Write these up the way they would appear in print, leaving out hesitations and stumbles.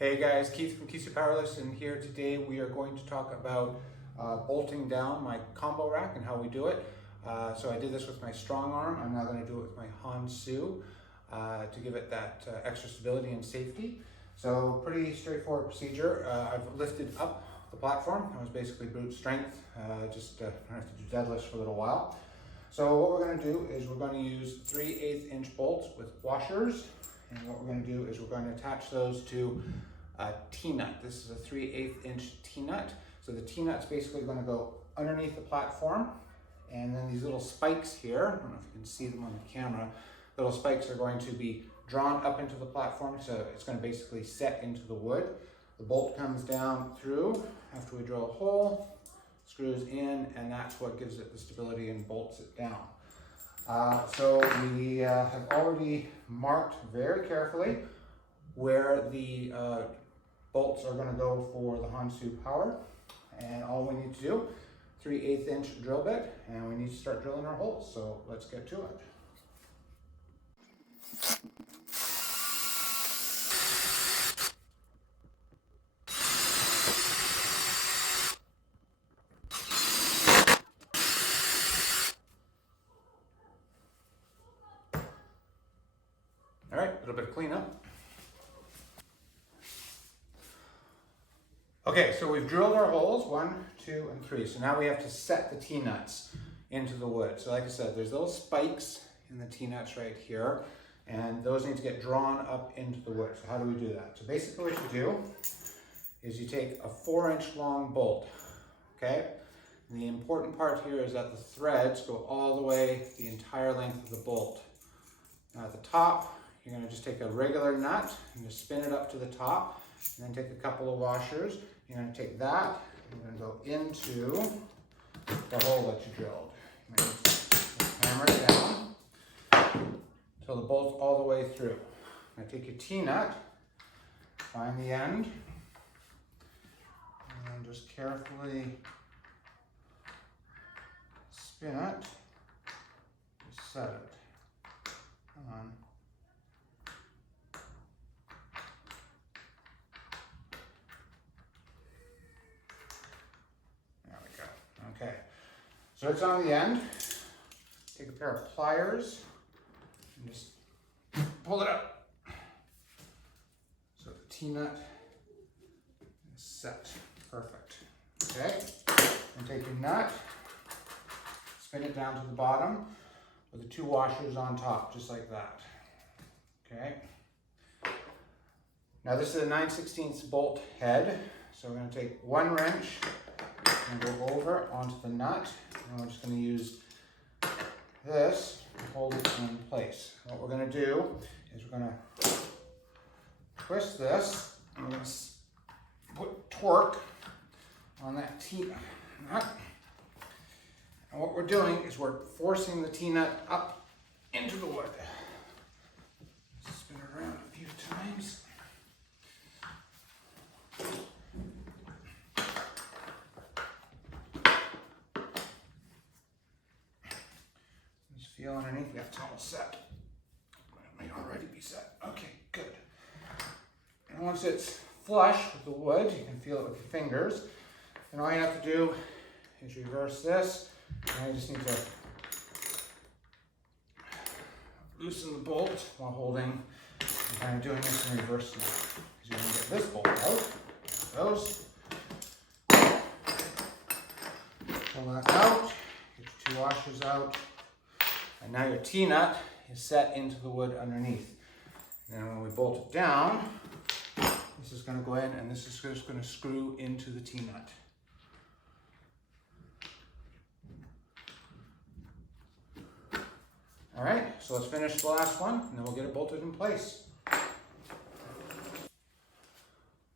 Hey guys, Keith from Kiisu.Powerlifts, and here today we are going to talk about bolting down my combo rack and how we do it. So I did this with my strong arm. I'm now going to do it with my Kiisu to give it that extra stability and safety. So pretty straightforward procedure. I've lifted up the platform. That was basically brute strength. I have to do deadlifts for a little while. So what we're going to do is we're going to use 3/8 inch bolts with washers. And what we're going to do is we're going to attach those to a T-nut. This is a 3/8 inch T-nut. So the T-nut's basically going to go underneath the platform. And then these little spikes here, I don't know if you can see them on the camera, little spikes are going to be drawn up into the platform. So it's going to basically set into the wood. The bolt comes down through after we drill a hole, screws in, and that's what gives it the stability and bolts it down. So we have already marked very carefully where the bolts are going to go for the Kiisu. And all we need to do, 3/8 inch drill bit, and we need to start drilling our holes. So let's get to it. All right, a little bit of cleanup. Okay, so we've drilled our holes, 1, 2, and 3. So now we have to set the T-nuts into the wood. So like I said, there's little spikes in the T-nuts right here, and those need to get drawn up into the wood. So how do we do that? So basically what you do is you take a 4-inch long bolt, okay? And the important part here is that the threads go all the way the entire length of the bolt. Now at the top, you're going to just take a regular nut and just spin it up to the top, and then take a couple of washers. You're going to take that, and you're going to go into the hole that you drilled. You're going to just hammer it down until the bolt's all the way through. Now take your T-nut, find the end, and then just carefully spin it, just set it. Come on. Okay, so it's on the end. Take a pair of pliers and just pull it up. So the T-nut is set. Perfect. Okay, and take your nut, spin it down to the bottom with the 2 washers on top, just like that. Okay. Now this is a 9/16 bolt head, so we're going to take 1 wrench and go over onto the nut, and we're just going to use this to hold it in place. What we're going to do is we're going to twist this, and we're going to put torque on that T-nut. And what we're doing is we're forcing the T-nut up into the wood. Spin it around a few times. Feel underneath, yeah, it's almost set. It may already be set. Okay, good. And once it's flush with the wood, you can feel it with your fingers. And all you have to do is reverse this. And you just need to loosen the bolt while holding and kind of doing this in reverse now. Because you're going to get this bolt out. There it goes. Pull that out. Get your 2 washers out. And now your T-nut is set into the wood underneath. And then when we bolt it down, this is going to go in, and this is just going to screw into the T-nut. All right, so let's finish the last one, and then we'll get it bolted in place.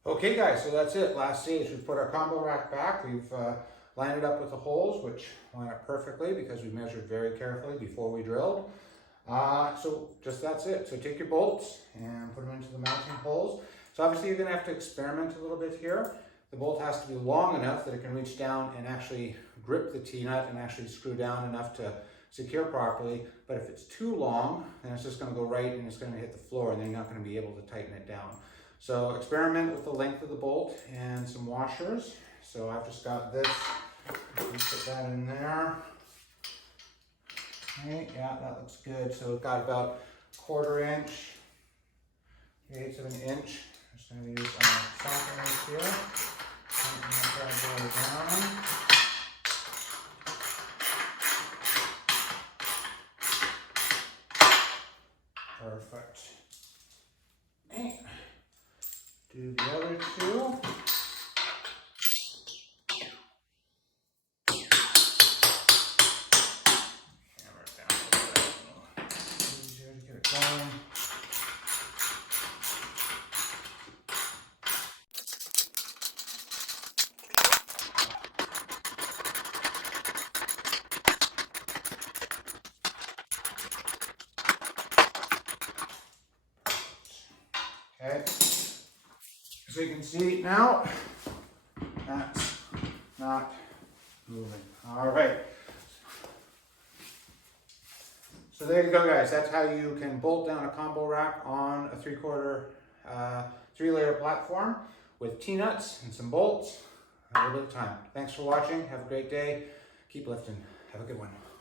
Okay guys, so that's it. Last stage, we've put our combo rack back. We've lined it up with the holes, which line up perfectly because we measured very carefully before we drilled. So just that's it. So take your bolts and put them into the mounting holes. So obviously you're going to have to experiment a little bit here. The bolt has to be long enough that it can reach down and actually grip the T-nut and actually screw down enough to secure properly. But if it's too long, then it's just going to go right and it's going to hit the floor, and then you're not going to be able to tighten it down. So experiment with the length of the bolt and some washers. So I've just got this, put that in there. Okay, yeah, that looks good. So we've got about 1/4 inch, 3/8 of an inch. I'm just going to use softeners here. And try to go down. Perfect. Okay. Do the other two. Hammer it down a little bit. Easier to get it going. Okay, so you can see now, that's not moving. All right. So there you go, guys. That's how you can bolt down a combo rack on a 3/4, 3-layer platform with T-nuts and some bolts, a little bit of time. Thanks for watching. Have a great day. Keep lifting. Have a good one.